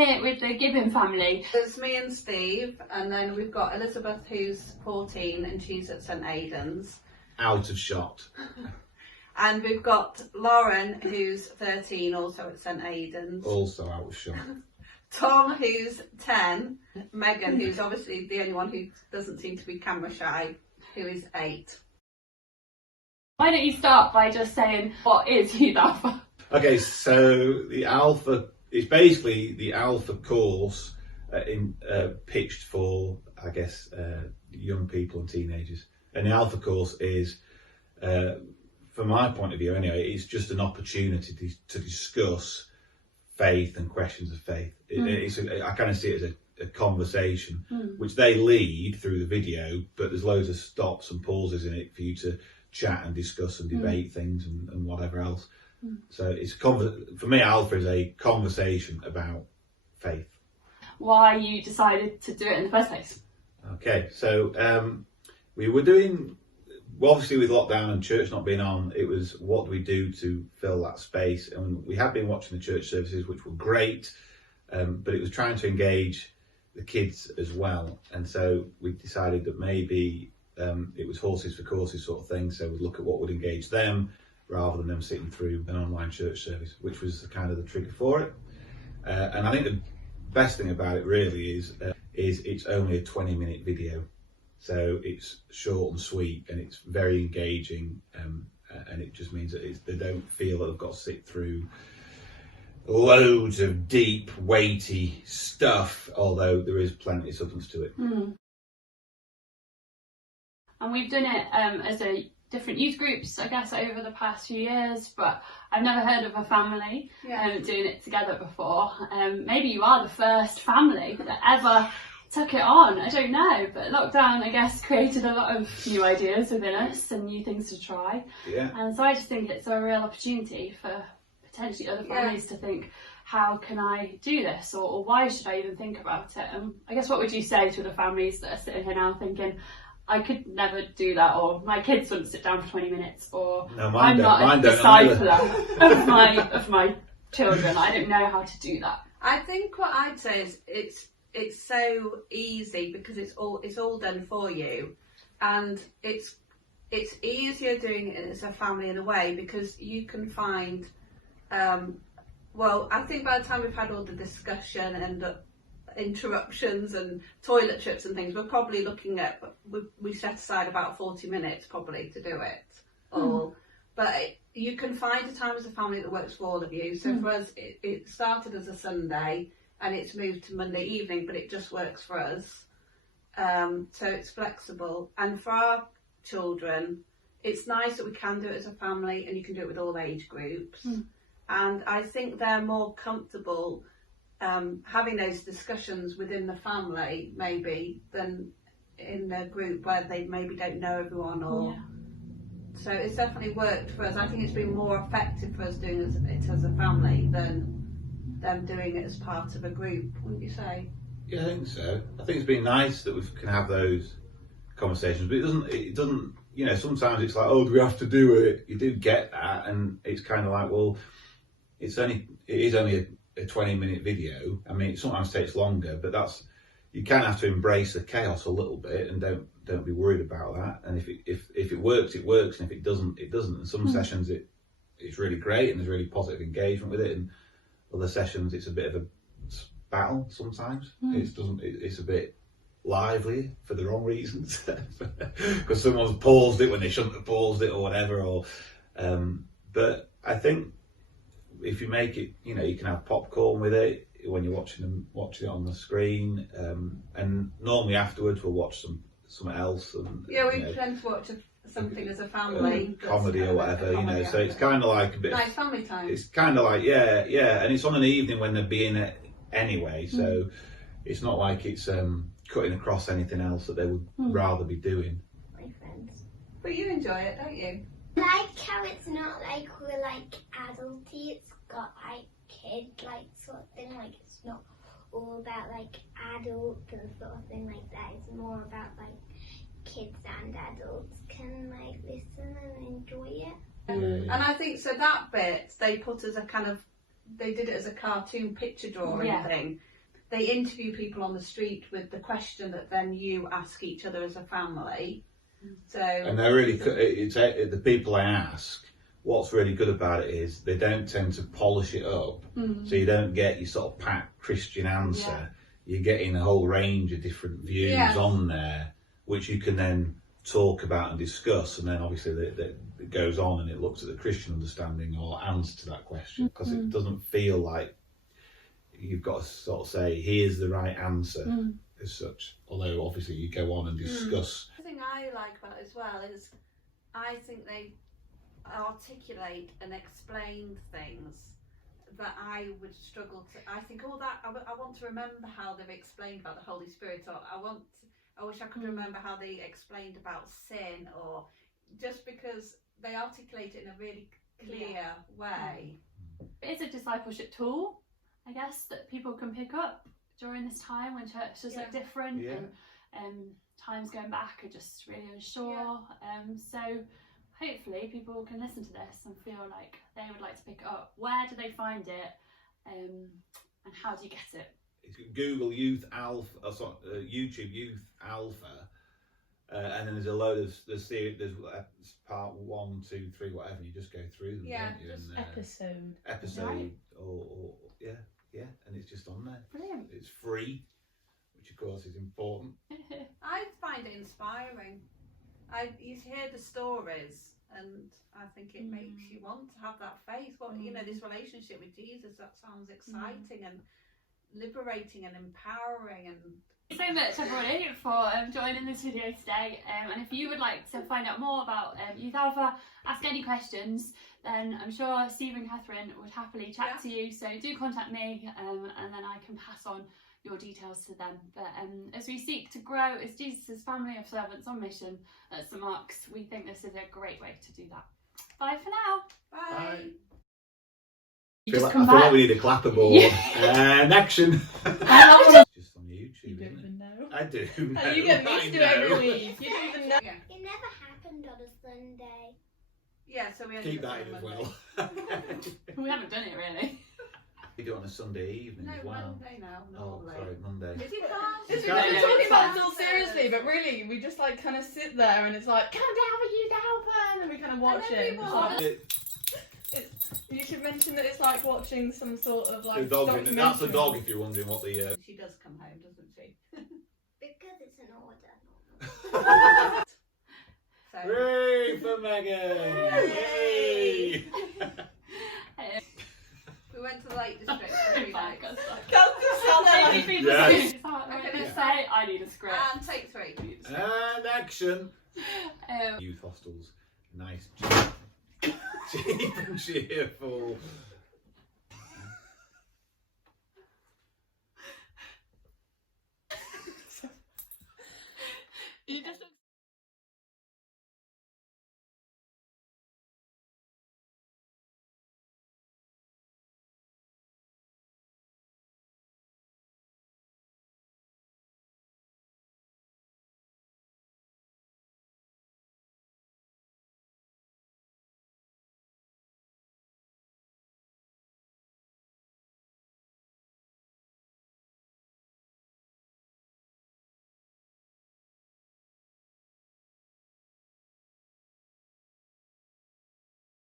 here with the Gibbin family. There's me and Steve, and then we've got Elizabeth, who's 14 and she's at St Aidan's. Out of shot. And we've got Lauren, who's 13, also at St Aidan's. Also out of shot. Tom, who's 10. Megan, who's obviously the only one who doesn't seem to be camera shy, who is 8. Why don't you start by just saying, what is Youth Alpha? Okay, so the Alpha is basically the Alpha course pitched for, I guess, young people and teenagers. And the Alpha course is, from my point of view anyway, it's just an opportunity to discuss faith and questions of faith. I kind of see it as a conversation, which they lead through the video, but there's loads of stops and pauses in it for you to chat and discuss and debate things and whatever else. So it's for me, Alpha is a conversation about faith. Why you decided to do it in the first place? Okay, so we were doing, well, obviously with lockdown and church not being on, it was what do we do to fill that space? And we had been watching the church services, which were great, but it was trying to engage the kids as well. And so we decided that maybe it was horses for courses sort of thing. So we'd look at what would engage them rather than them sitting through an online church service, which was kind of the trigger for it. And I think the best thing about it really is it's only a 20-minute video. So it's short and sweet and it's very engaging, and it just means that they don't feel that they've got to sit through loads of deep, weighty stuff, although there is plenty of substance to it. And we've done it as a different youth groups, I guess, over the past few years, but I've never heard of a family doing it together before. Maybe you are the first family that ever took it on, I don't know, but lockdown, I guess, created a lot of new ideas within us and new things to try. Yeah. And so I just think it's a real opportunity for potentially other families to think, how can I do this, or why should I even think about it? And I guess, what would you say to the families that are sitting here now thinking, I could never do that, or my kids wouldn't sit down for 20 minutes, or I'm not a discipler of my children, I don't know how to do that. I think what I'd say is it's so easy because it's all done for you, and it's easier doing it as a family in a way because you can find well, I think by the time we've had all the discussion and the interruptions and toilet trips and things, we're probably looking at, we set aside about 40 minutes probably to do it all. But you can find a time as a family that works for all of you. So for us, it started as a Sunday and it's moved to Monday evening, but it just works for us. So it's flexible. And for our children, it's nice that we can do it as a family and you can do it with all age groups. And I think they're more comfortable having those discussions within the family maybe than in a group where they maybe don't know everyone, or so it's definitely worked for us. I think it's been more effective for us doing it as a family than them doing it as part of a group, wouldn't you say? Yeah, I think so. I think it's been nice that we can have those conversations, but it doesn't, you know, sometimes it's like, oh, do we have to do it? You do get that, and it's kind of like, well, it is only a 20-minute video. I mean, it sometimes takes longer, but you kind of have to embrace the chaos a little bit and don't be worried about that. And if it works, it works, and if it doesn't, it doesn't. And some sessions it's really great and there's really positive engagement with it, and other sessions it's a bit of a battle sometimes. It's a bit lively for the wrong reasons because someone's paused it when they shouldn't have paused it or whatever. But I think if you make it, you know, you can have popcorn with it when you're watching it on the screen, and normally afterwards we'll watch something else. And, we tend to watch something as a family, comedy or whatever, you know. So it's kind of like a bit nice family time. It's kind of like and it's on an evening when they're being it anyway, so it's not like it's cutting across anything else that they would rather be doing. My friends. But you enjoy it, don't you? I like how it's not like we're like adulty, it's got like kid like sort of thing, like it's not all about like adult and sort of thing like that. It's more about like kids and adults can like listen and enjoy it. And I think so that bit they put as a kind of, they did it as a cartoon picture drawing thing, they interview people on the street with the question that then you ask each other as a family. So and they're really it's the people I ask. What's really good about it is they don't tend to polish it up, so you don't get your sort of pat Christian answer. Yeah. You're getting a whole range of different views on there, which you can then talk about and discuss, and then obviously it goes on and it looks at the Christian understanding or answer to that question, because it doesn't feel like you've got to sort of say here's the right answer as such, although obviously you go on and discuss. The thing I like about it as well is I think they articulate and explain things that I would struggle to. I think all that I want to remember how they've explained about the Holy Spirit, or I wish I could remember how they explained about sin, or just because they articulate it in a really clear way. It is a discipleship tool, I guess, that people can pick up during this time when churches look different and times going back are just really unsure. So hopefully people can listen to this and feel like they would like to pick it up. Where do they find it, and how do you get it? Google Youth Alpha, YouTube Youth Alpha, and then there's a load of there's part 1, 2, 3, whatever. You just go through them, don't you? And, episode, Right. or and it's just on there. Brilliant. It's free, which of course is important. I find it inspiring. You hear the stories, and I think it makes you want to have that faith. Well, you know, this relationship with Jesus, that sounds exciting and liberating and empowering. And Thank you so much, everybody, for joining this video today. And if you would like to find out more about Youth Alpha, ask any questions, then I'm sure Steve and Catherine would happily chat to you. So do contact me, and then I can pass on your details to them. But as we seek to grow as Jesus' family of servants on mission at St Mark's, we think this is a great way to do that. Bye for now. bye. You just I come feel back. like we need a clapperboard. And action. It's just on YouTube, You don't isn't it? even know. I do. And you get me to do it every week. You don't even know. Yeah. It never happened on a Sunday. Yeah, so we Keep that in as well. We haven't done it really. We do it on a Sunday evening No, as well. Monday now, Oh, normally. sorry, Monday. Is it It's No, because no, we're talking it's about fine. it all seriously, but really, we just like kind of sit there and it's like, come down for Youth Alpha, and then we kind of watch And it. everyone- It's like- It- you should mention that it's like watching some sort of the like dog, that's the documentary. dog if you're wondering what the... She does come home, doesn't she? Because it's an order. So, Hooray for Megan! Yay! we went to the Lake District for 3 nights. That's just how they Maybe like. people Yes. say, I'm going to say I need a script. And take 3. And action! Um, Youth hostels, nice, cheap and cheerful